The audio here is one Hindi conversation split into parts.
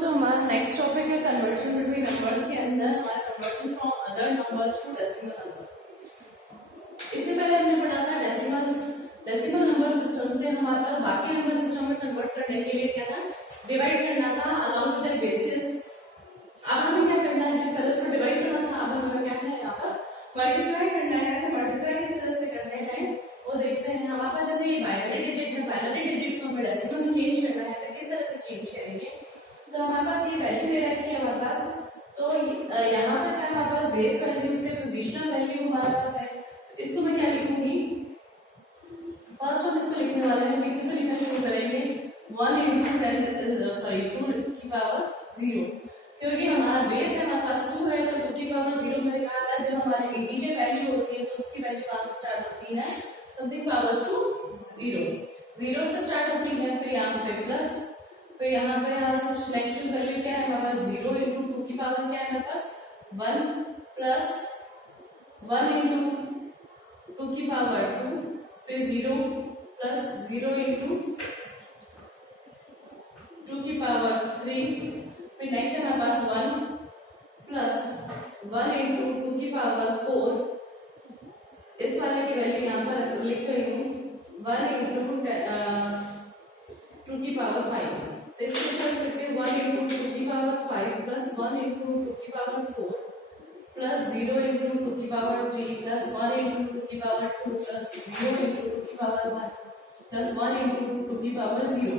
तो हमारा नेक्स्ट टॉपिक है कन्वर्शन बिटवीन नंबर्स के अंदर हमारा conversion from other numbers to decimal number. इससे पहले हमने पढ़ा था डेसिमल नंबर सिस्टम से हमारे पास बाकी नंबर सिस्टम में कन्वर्ट करने के लिए क्या था, डिवाइड करना था अलॉन्ग विद देयर बेसिस। अब हमें क्या करना है, पहले उसको डिवाइड करना था, अब हमें क्या है यहाँ पर मल्टीप्लाई करना है। तो मल्टीप्लाई किस तरह से करने हैं वो देखते हैं। हमारे पास जैसे ये बाइनरी डिजिट है, बाइनरी डिजिट को हमें डेसिमल में चेंज करना है, तो किस तरह से चेंज करेंगे। तो हमारे पास ये वैल्यू दे रखी है हमारे पास, तो यहाँ पर क्या हमारे पास बेस वैल्यू से पोजिशनल वैल्यू हमारे पास है। तो इसको मैं क्या लिखूंगी, फर्स्ट हम इसको लिखने वाले हैं, पीछे से लिखना शुरू करेंगे 1 into 2 की पावर 0, क्योंकि हमारा बेस है हमारे पास 2 है, तो 2 की पावर 0 मैंने कहा था जब हमारे इंटीजर वैल्यू होती है तो उसकी वैल्यू कहाँ से स्टार्ट होती है, समथिंग पावर्स टू 0 से स्टार्ट होती है, फिर यहाँ पे प्लस, तो यहाँ पे नेक्स्ट वैल्यू क्या है हमारे पास 0 into 2 की पावर क्या है हमारे पास 1 प्लस 1 into 2 की पावर 2, फिर 0 प्लस 0 into 2 की पावर 3, फिर नेक्स्ट है हमारे पास 1 प्लस 1 into 2 की पावर 4। इस वाले की वैल्यू यहाँ पर लिख रही हूँ 1 into 2 की पावर 5। तो इसको कर सकते हैं 1 into 2 की पावर 5 प्लस 1 into 2 की पावर 4 प्लस 0 into 2 की पावर 3 प्लस 1 into 2 की पावर 2 प्लस 0 into 2 की पावर 1 प्लस 1 into 2 की पावर 0।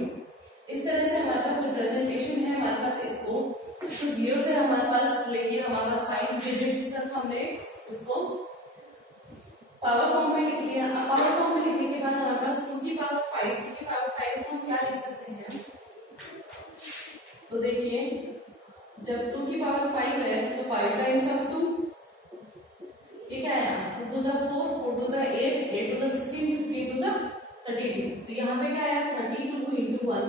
इस तरह से हमारे पास रिप्रेजेंटेशन है हमारे पास इसको, तो 0 से हमारे पास लेके हमारे पास 5 डिजिट्स तक हमने इसको पावर फॉर्म में लिख लिया। पावर फॉर्म में लिखने के बाद हमारे पास 2 की पावर 5 को हम क्या लिख सकते हैं, तो देखिए जब 2 की पावर 5 है तो 5 टाइम्स ऑफ 2, ये क्या है 2 2 4, 4 2 8, 8 2 16, 16 2 32। तो यहाँ पे क्या है 32 into 1,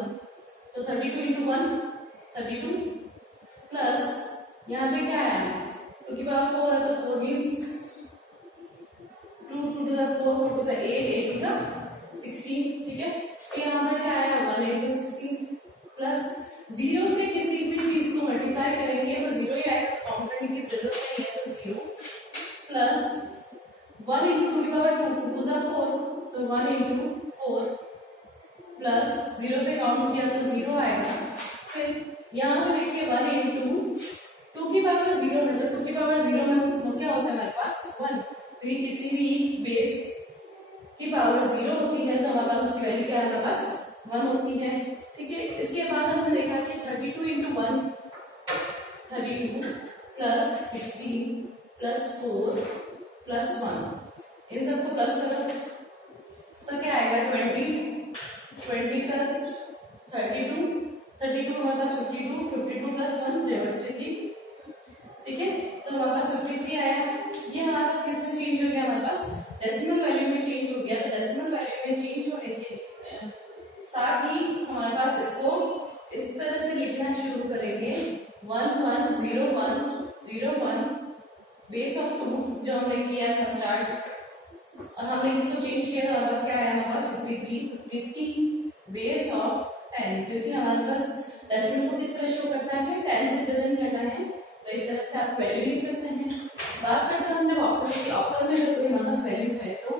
तो 32 into 1 32 प्लस यहाँ पे क्या है 2 की पावर 4 है तो 4 मीन्स 2 2 4, 4 2 8, 8 2 16, ठीक है। तो यहाँ पे क्या आया 1 into 16 प्लस 0 से किसी भी चीज को मल्टीप्लाई करेंगे तो 0 ही आएगा, काउंट करने की जरूरत नहीं है, तो 0 प्लस 1 into 2 की पावर 2 2 4, तो 1 into 4 प्लस 0 से काउंट किया तो 0 आएगा। फिर यहाँ पे देखिए 1 into 2 की पावर 0 है, तो 2 की पावर 0 में क्या होता है हमारे पास 1, तो ये किसी भी बेस की पावर 0 होती है तो हमारे पास उसकी वैल्यू क्या है हमारे पास 1 होती है, ठीक है। इसके बाद हमने देखा कि 32 into 1 32 प्लस 16 प्लस 4 प्लस 1, इन सबको प्लस करो तो क्या आएगा 20 प्लस 32 हमारे पास 52 प्लस 1 53, ठीक है। तो हमारे पास 53 आया। ये हमारे पास किस में चेंज हो गया, हमारे पास डेसिमल वैल्यू में चेंज हो गया। तो डेसिमल वैल्यू में चेंज होने के साथ ही हमारे पास इसको इस तरह से लिखना शुरू करेंगे 1 1 0 1 0 1 बेस ऑफ 2 जो हमने किया था स्टार्ट, और हमने इसको चेंज किया तो हमारे पास क्या आया, हमारे पास 53 बेस ऑफ 10, क्योंकि हमारे पास डेसिमल को किस तरह शो करता है 10 से रिप्रेजेंट करना है, तो इस तरह से आप वैल्यू लिख सकते हैं। बात करते हैं हम जब ऑक्टल में जब कोई हमारे पास वैल्यू है तो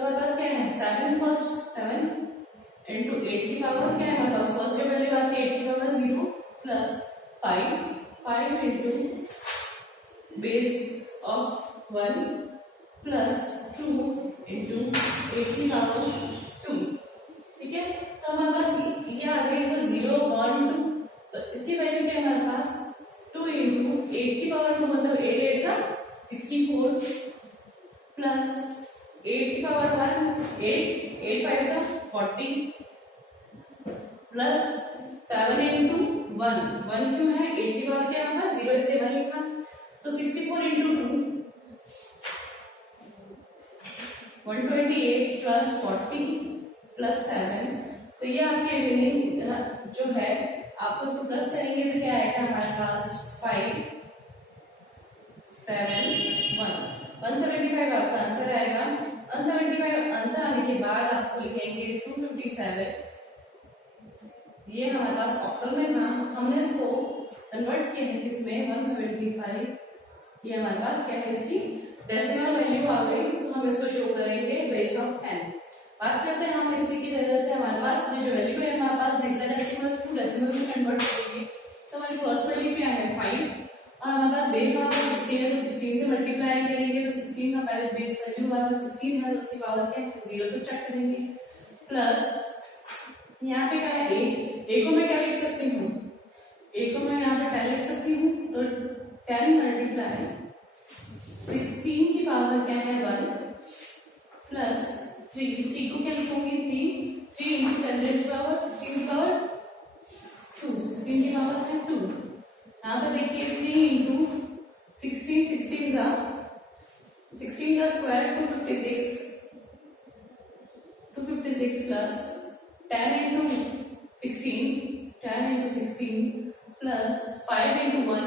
हमारे पास क्या है 7 फर्स्ट 7 into 8 की पावर क्या है हमारे पास, फर्स्ट जब वैल्यू आती है 8 की power 0 plus 5 into base of 1 plus 2 into 8 की पावर 2, ठीक है। तो हमारे पास ये आ गई तो 0 1 2, तो इसकी वैल्यू क्या है हमारे पास 2 into 8 की पावर 2 मतलब 8 8 64 प्लस 8 की पावर 1 8 8 5 40 प्लस 7 into 1 क्यों है 8 की पावर क्या है हमारे पास 0 से 1 लिखा, तो 64 into 2 128 प्लस 40 प्लस 7, तो ये आपके रिमेनिंग जो है आपको उसको प्लस करेंगे तो क्या आएगा हमारे पास 5 7 1 175 आपका आंसर आएगा। 175 आंसर आने के बाद आप उसको लिखेंगे 257, ये हमारे पास ऑक्टल में था, हमने इसको कन्वर्ट किया है किसमें 175। ये हमारे पास क्या है, इसकी डेसिमल वैल्यू आ गई, तो हम इसको शो करेंगे बेस ऑफ 10। बात करते हैं हम इसी की तरह से हमारे पास ये जो वैल्यू है हमारे पास हेक्साडेसिमल टू डेसिमल में कन्वर्ट करेंगे। तो हमारी फर्स्ट वैल्यू क्या है 5 और हमारे पास बेस हमारे पास 16 है, तो 16 से मल्टीप्लाई करेंगे तो 16 का पहले बेस वैल्यू हमारे पास 16 है, तो उसकी पावर क्या है 0 से स्टार्ट करेंगे प्लस यहाँ पे क्या है ए को मैं क्या लिख सकती हूँ, ए को मैं यहाँ पे 10 लिख सकती हूँ, तो 10 मल्टीप्लाई 16 की पावर क्या है 1 प्लस 3 को क्या लिखूंगी 3 इंटू 10 रेज़ पावर 16 की पावर 2, 16 की पावर है 2। यहाँ पे देखिए 3 इंटू 16 का square 256 plus 10 into 16 plus 5 into 1,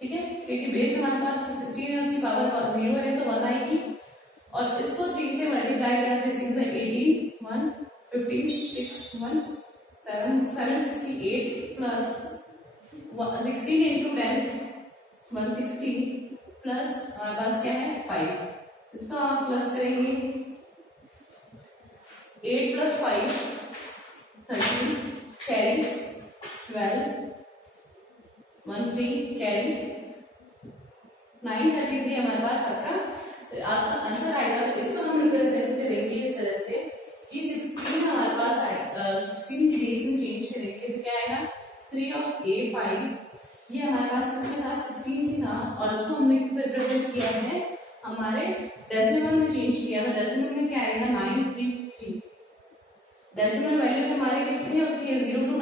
ठीक है, क्योंकि बेस हमारे पास 16 है, उसकी पावर 0 है तो 1 आएगी और इसको 3 से मल्टीप्लाई करें 3 6 18 1 15 6 1 7 768 प्लस 16 इंटू 10 160 प्लस हमारे पास क्या है 5, इसको आप प्लस करेंगे 8 प्लस 5 13 कैरी 12 1 3 कैरी 933 हमारे पास आपका आंसर आएगा। तो इसको हम रिप्रेजेंट करेंगे इस तरह से कि 16 हमारे पास आएगा, 16 की डेज में चेंज करेंगे तो क्या आएगा 3 of a 5, ये हमारे पास किसमें था 16 की था और इसको हमने किस पे रिप्रेजेंट किया है हमारे डेसिमल में चेंज किया है। डेसिमल में क्या आएगा 933। डेसिमल वैल्यूज हमारे कितनी होती है 0 to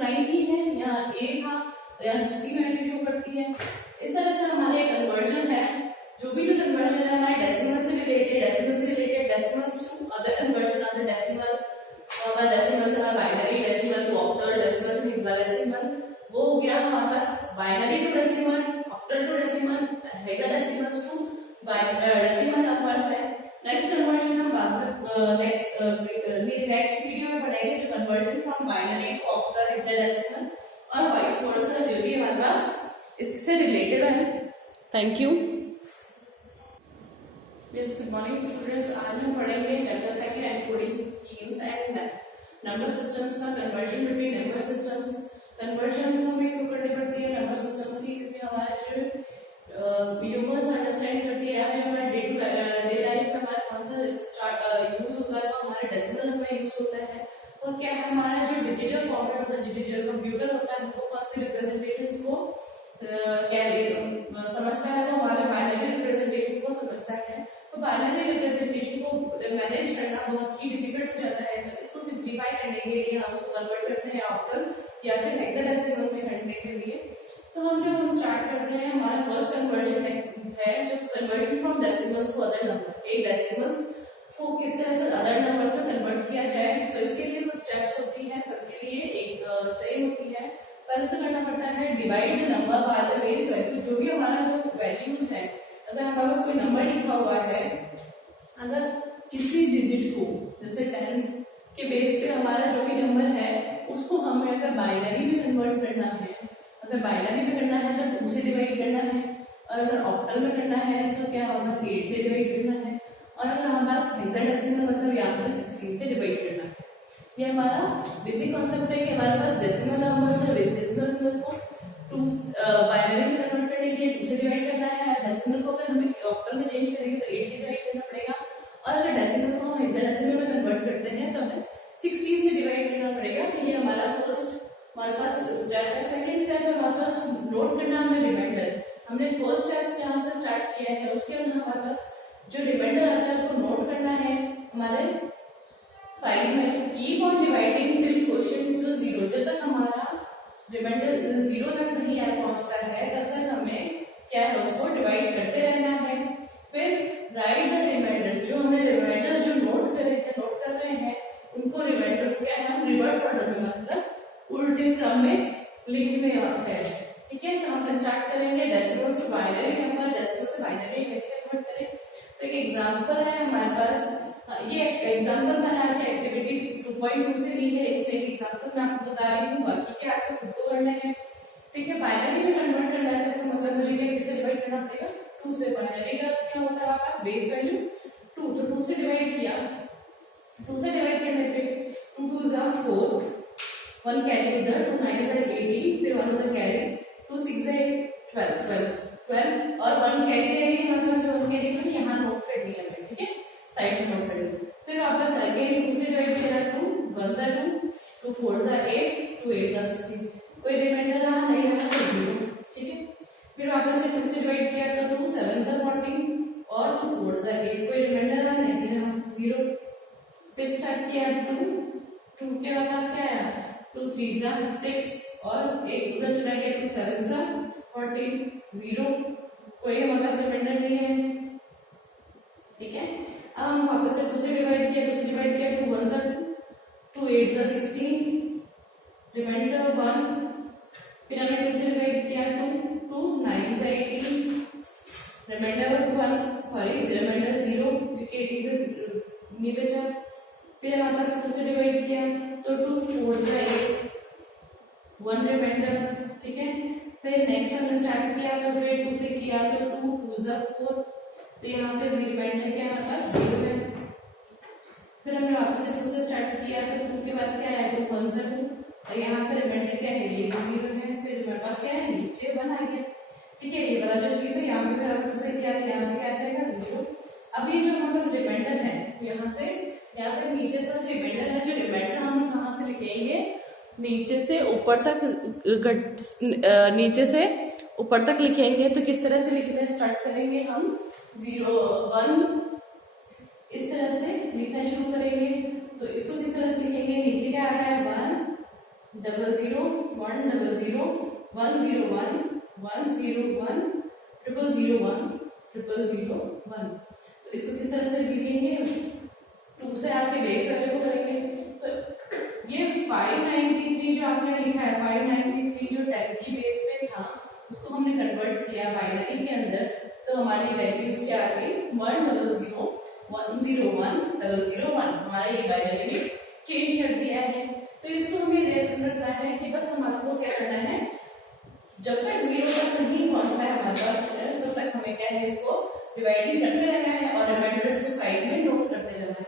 9 ही है, यहाँ a था या 16 वैल्यू शो करती है। इस तरह से हमारे कन्वर्जन है, जो भी कन्वर्जन है हमारे डेसिमल से related decimals to other conversion other decimal, और डेसिमल से हमारा binary decimal to octal decimal to hexadecimal, वो हो गया हमारे पास binary to decimal, octal to decimal, hexadecimals to decimal numbers है। नेक्स्ट कन्वर्जन हम नेक्स्ट वीडियो में पढ़ेंगे जो conversion from binary to octal hexadecimal और वाइस वर्सा, जो भी हमारे पास इससे रिलेटेड है। Thank you. Good morning students, आज हम पढ़ेंगे chapter second encoding schemes and number systems का conversion between number systems. Conversion हमें क्यों करनी पड़ती है नंबर सिस्टम्स की, क्योंकि हमारे जो ह्यूमंस अंडरस्टैंड करती है हमारे डे लाइफ में हमारा कौन सा यूज होता है, वो हमारे डेसिमल नंबर यूज होता है, और क्या है हमारा जो डिजिटल फॉर्मेट होता है, डिजिटल कंप्यूटर होता है, वो कौन से रिप्रेजेंटेशंस को समझता है, वो हमारे बाइनरी रिप्रेजेंटेशन को समझता है। तो बाइनरी रिप्रेजेंटेशन को मैनेज करना बहुत ही डिफिकल्ट हो जाता है, तो इसको सिंप्लीफाई करने के लिए हम उसको कन्वर्ट करते हैं ऑक्टल या फिर हेक्साडेसिमल में करने के लिए। तो हम स्टार्ट करते हैं, हमारा फर्स्ट कन्वर्जन है जो conversion from decimals to other number. एक डेसिमल्स को किस तरह से अदर नंबर्स में कन्वर्ट किया जाए, तो इसके लिए कुछ स्टेप्स होती है, सबके लिए एक सेम होती है। पहले तो करना पड़ता है divide the number by the base value, जो भी हमारा जो वैल्यूज है, अगर हमारे पास कोई नंबर लिखा हुआ है, अगर किसी डिजिट को जैसे 10 के बेस पे हमारा जो भी नंबर है उसको हमें अगर बाइनरी में कन्वर्ट करना है, अगर बाइनरी में करना है तो 2 से डिवाइड करना है, और अगर ऑक्टल में करना है तो क्या हमारे पास 8 से डिवाइड करना है, और अगर हमारे पास हेक्साडेसिमल मतलब यहाँ पर 16 से डिवाइड करना है। ये हमारा बेसिक कॉन्सेप्ट है कि हमारे पास डेसिमल नंबर्स और डेसिमल नंबर्स को बाइनरी में कन्वर्ट करने के लिए 2 से डिवाइड करना है। डेसिमल को अगर हमें ऑक्टल में चेंज करेंगे तो 8 से डिवाइड करना पड़ेगा, और अगर डेसिमल को हम हेक्साडेसिमल में कन्वर्ट करते हैं तो हमें 16 से डिवाइड करना पड़ेगा। तो ये हमारा फर्स्ट हमारे पास स्टेप है। सेकेंड स्टेप है हमारे पास नोट करना, हमें रिमाइंडर। हमने फर्स्ट स्टेप जहाँ से स्टार्ट किया है उसके अंदर हमारे पास जो रिमाइंडर आता है उसको नोट करना है हमारे साइड में। Keep on dividing till question to 0, जब तक हमारा रिमाइंडर 0 तक नहीं आ पहुंचता है तब तक हमें क्या है उसको डिवाइड करते रहना है। फिर राइट द रिमाइंडर्स, जो हमने रिमाइंडर्स जो नोट कर रहे हैं उनको रिमाइंडर क्या है हम रिवर्स ऑर्डर में मतलब उल्टे क्रम में लिखने हैं। ठीक है, तो हमने स्टार्ट करेंगे decimals to binary number, decimal से बाइनरी कैसे कन्वर्ट करें। तो एक एग्जांपल है हमारे पास, ये एग्जांपल बना है एक्टिविटी 2 2.2 से ली है, इसमें एक एग्जांपल मैं आपको बता रही हूँ, बाकी के आपको खुद को करना है। ठीक है, बाइनरी में कन्वर्ट करना है, इसका मतलब मुझे क्या किससे डिवाइड करना पड़ेगा, 2 से। बाइनरी का क्या होता है हमारे पास बेस वैल्यू 2, तो 2 से डिवाइड किया, 2 से डिवाइड करने पे 2 2 जा 4, 1 कैरी उधर, 2 9 जा 18, फिर 1 उधर कैरी, 2 6 जा 12 और 1 कैरी रहेगी हमारे पास, जो 1 कैरी हम यहाँ नोट करनी है हमें, ठीक है, साइड में नोट करेंगे। फिर वापस अगेन 2 से डिवाइड करा, 2 1 जा 2, 2 4 जा 8, 2 8 जा 16, कोई रिमाइंडर रहा नहीं रहा तो 0, ठीक है। फिर वापस से 2 से डिवाइड किया तो 2 7 जा 14 और 2 4 जा 8, कोई रिमाइंडर रहा नहीं रहा 0। फिर स्टार्ट किया 2 के वापस क्या आया, 2 3 जा 6 और एक उधर चला गया, 2 7 जा 14 0, कोई हमारे पास रिमाइंडर नहीं है, ठीक है। अब हम वापस से 2 से डिवाइड किया, 2 से डिवाइड किया, 2 1 जा 2, 2 8 जा 16, रिमाइंडर 1, फिर हमने 2 से डिवाइड किया 2, 2 9 जा 18, रिमाइंडर 1 सॉरी रिमाइंडर 0 क्योंकि 18 का 0 नहीं बचा। फिर हमारे पास 2 से डिवाइड किया तो 2 4 जा 8, 1 रिमाइंडर, ठीक है। फिर नेक्स्ट हमने स्टार्ट किया तो फिर 2 से किया तो 2 2 जा 4, तो यहाँ पे रिमाइंडर क्या हमारे पास 0 है। फिर हमने वापस से 2 से स्टार्ट किया तो 2 के बाद क्या है, 2 1 जा 2 और यहाँ पे रिमाइंडर क्या है, ये 0 है। फिर हमारे पास क्या है, नीचे 1 आ गया, ठीक है। ये वाला जो चीज है यहाँ पे फिर हमने 2 से किया तो यहाँ पे क्या आ जाएगा 0। अब ये जो हमारे पास रिमाइंडर है यहाँ से यहाँ पे नीचे तक रिमाइंडर है, जो रिमाइंडर हम कहाँ से लिखेंगे, नीचे से ऊपर तक नीचे से ऊपर तक लिखेंगे। तो किस तरह से लिखना स्टार्ट करेंगे हम, 0 1 इस तरह से लिखना शुरू करेंगे। तो इसको किस तरह से लिखेंगे, नीचे क्या आ रहा है 1 0 0 1 0 0 1 0 1 1 0 1 0 0 1 0 0 1। तो इसको किस तरह से लिखेंगे, 2 से आपके बेस वैल्यू को करेंगे। तो ये 593 जो आपने लिखा है, 593 जो 10 की बेस पे था उसको हमने कन्वर्ट किया बाइनरी के अंदर, तो हमारी वैल्यूज क्या आ गई 1 0 0 1 0 1 0 0 1, हमारे ये बाइनरी में चेंज कर दिया है। तो इसको हमें ध्यान रखना है कि बस हमारे को क्या करना है, जब तक 0 तक नहीं पहुंचता है हमारे पास तब तक हमें क्या है, इसको डिवाइडिंग करते रहना है और रिमाइंडर्स को साइड में नोट करते रहना है।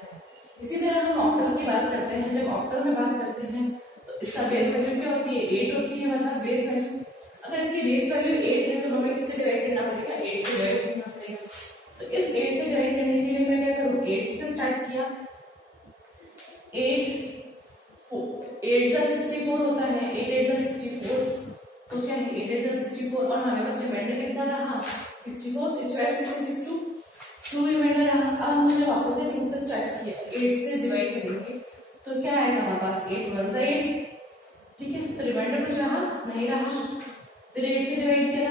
इसी तरह हम ऑक्टल की बात करते हैं, जब ऑक्टल में बात करते हैं तो इसका बेस वैल्यू क्या होती है, 8 होती है हमारे पास बेस वैल्यू। अगर इसकी बेस वैल्यू 8 है तो हमें किससे डिवाइड करना पड़ेगा, 8 से डिवाइड करना पड़ेगा। तो इस 8 से डिवाइड करने के लिए मैं क्या करूँ, 8 से स्टार्ट किया, 8 जा 64 होता है, 8 8 जा 64, तो क्या है 8 8 जा 64 और हमारे पास रिमाइंडर कितना रहा 64, 66 2 रिमाइंडर रहा। अब हमने वापस से 2 से स्टार्ट किया, 8 से डिवाइड करेंगे तो क्या आएगा हमारे पास 8 1 जा 8, ठीक है। तो रिमाइंडर कुछ रहा नहीं रहा, फिर 8 से डिवाइड किया,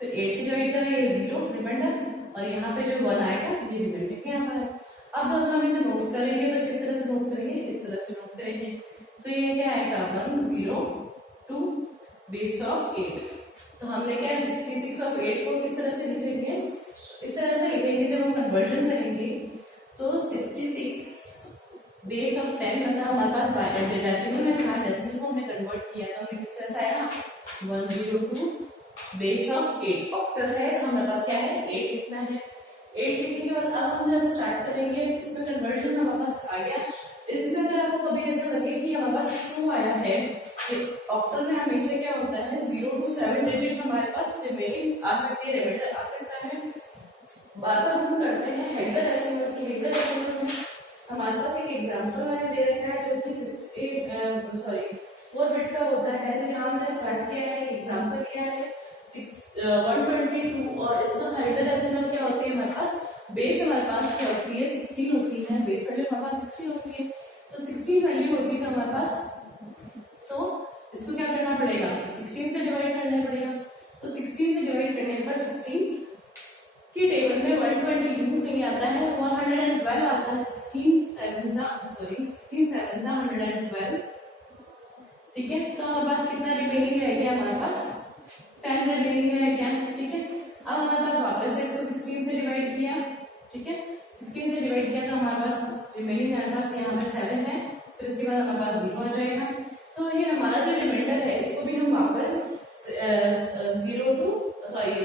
फिर 8 से डिवाइड करें ये 0 रिमाइंडर और यहाँ पे जो 1 आएगा ये रिमाइंडर यहाँ पर है। अब हम इसे नोट करेंगे तो किस तरह से नोट करेंगे, इस तरह से नोट करेंगे। तो ये क्या आएगा 1 0 2 बेस ऑफ 8। तो हमने क्या 66 ऑफ 8 को किस तरह से लिखेंगे, इस तरह से लिखेंगे। जब हम कन्वर्जन करेंगे तो 66 बेस ऑफ 10 मतलब हमारे पास डेसिमल में था, डेसिमल को हमने कन्वर्ट किया तो हमें किस तरह से आया 102 बेस ऑफ 8। ऑक्टल है तो हमारे पास क्या है 8 लिखना है। 8 लिखने के बाद अब हम जब स्टार्ट करेंगे इसमें कन्वर्जन हमारे पास आ गया। इसमें अगर आपको कभी ऐसा लगे कि हमारे पास 2 आया है, ऑक्टल में हमेशा क्या होता है 0 to 7 डिजिट्स हमारे पास रिमेनिंग आ सकती है, रिमाइंडर आ सकता है। बात हम करते हैं हेक्साडेसिमल की। हेक्साडेसिमल में हमारे पास एक एग्जांपल मैंने दे रखा है जो कि 4 बिट का होता है। तो यहाँ मैंने स्टार्ट किया है, एक एग्जांपल लिया है 122 और इसका हेक्साडेसिमल क्या होती है हमारे पास, बेस हमारे पास क्या होती है 16 होती है, बेस वैल्यू हमारे पास 16 होती है। तो 16 वैल्यू होती है हमारे पास, तो इसको क्या करना पड़ेगा 16 से डिवाइड करना पड़ेगा। तो 16 से डिवाइड करने पर 16 की टेबल में 122 नहीं आता है, 112 आता है। 16 7 जा 112, ठीक है। तो हमारे पास कितना रिमेनिंग रह गया, हमारे पास 10 रिमेनिंग रह गया, ठीक है। अब हमारे पास वापस से इसको 16 से डिवाइड किया, ठीक है। 16 से डिवाइड किया तो हमारे पास रिमेनिंग हमारे पास यहाँ पे 7 है, फिर इसके बाद हमारे पास 0 आ जाएगा। तो ये हमारा जो रिमाइंडर है इसको भी हम वापस 0 टू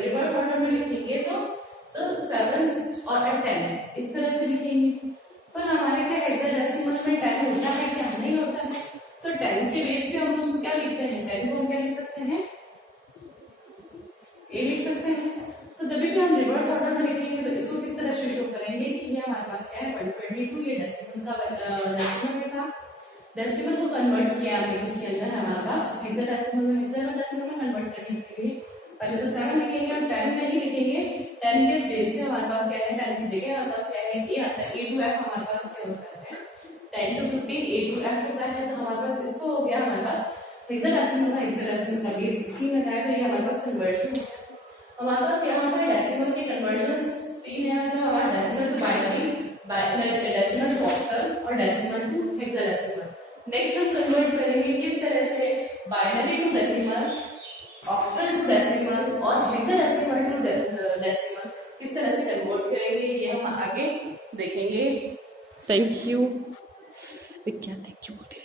रिवर्स ऑर्डर में लिखेंगे तो 7 और 10 इस तरह से लिखेंगे। पर हमारे क्या हेक्साडेसिमल में 10 होता है क्या? नहीं होता है। तो 10 के बेस पे हम उसको क्या लिखते हैं? 10 को हम क्या लिख सकते हैं? ए लिख सकते हैं। तो जब भी हम रिवर्स ऑर्डर में लिखेंगे तो इसको किस तरह से शो करेंगे कि ये हमारे पास क्या है 122, ये डेसिमल का डेसिमल में था, डेसिमल को कन्वर्ट किया हमने किसके अंदर हमारे पास हेक्साडेसिमल में, हेक्साडेसिमल में कन्वर्ट करने के लिए पहले तो 7 लिखेंगे और 10 नहीं लिखेंगे। 10 के स्पेस में हमारे पास क्या है? 10 की जगह हमारे पास क्या है? ए आता है। A to F हमारे पास क्या होता है? 10 to 15 A to F होता है। तो हमारे पास इसको हो गया हमारे पास हेक्साडेसिमल का बेस 16 में आएगा। ये हमारे पास कन्वर्जन हमारे पास यहाँ पर डेसिमल के कन्वर्जन 3 है। मतलब हमारा decimal to binary, decimal to octal और डेसिमल टू हेक्साडेसिमल। नेक्स्ट हम कन्वर्ट करेंगे किस तरह से? Binary to decimal, octal to decimal और हेक्साडेसिमल टू डेसिमल किस तरह से कन्वर्ट करेंगे ये हम आगे देखेंगे। Thank you. क्या थैंक यू बोलते